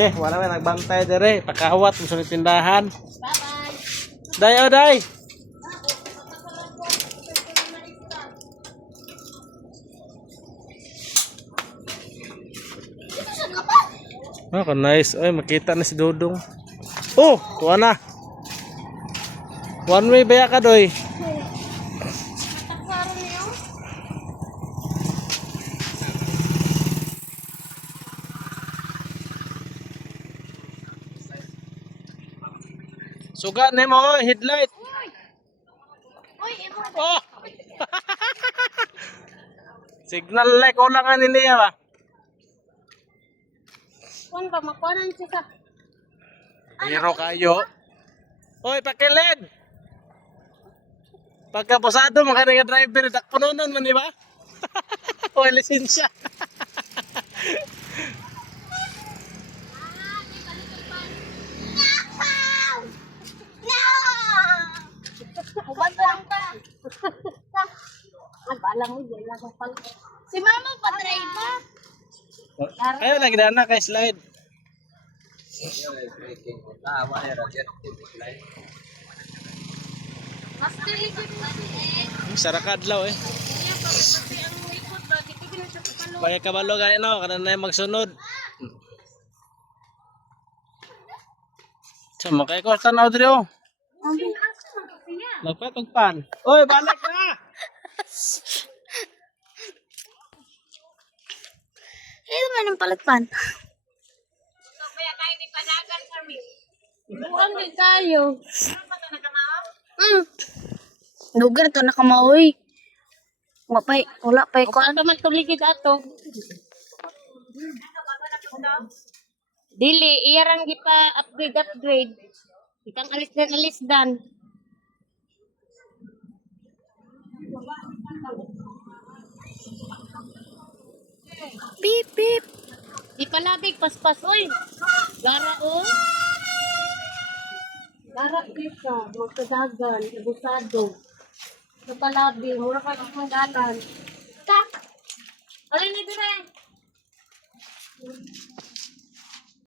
Sige, wala may nagbantay dire. Pakawat mo sa tindahan. Bye-bye. Day, oh, day. Oh, nice. Ay, makita na si Dudong. Oh, kuha na. One way ba ka, doy? Mataksaran niyo. Suga na mo, headlight. Uy, imo. Oh! Signal light ko lang ani niya ba? Kung ba makuhanan siya sa... Hero kayo. Hoy, pakilid. Pagka posado mga nga driver takpo nonon man di ba? Hoy, lisensya. Uban pa lang pa. Ang balang mo dyan lang pala. Si mama pa drive ba? Ayo lagi dana kay slide. Mas diligent na eh. Sarakad law eh. Kaya pa kasi ang ikot ba, titigil sa kapalo. Baya kabalo gani no, kada na magsunod. Sama kay ko tanaw diri oh. Ang asa mo siya. Lagpatog pan. Oy, balik na. Ito man ang palagpan. So, kaya tayo ni panagan kami. Buwan din tayo. Ano pa ito nakamao? Lugar to nakamaoy. Wapay, wala pa ko. Ano man tuligid ato? Dili, iyarang gipa upgrade. Ikang alis dan. Beep, beep. Di palabig, paspas, oy. Gara, oh. Gara, kita. Magkadagan, abusado. Sa palabig, mura ka ng dalan. Tak! Alin na dire?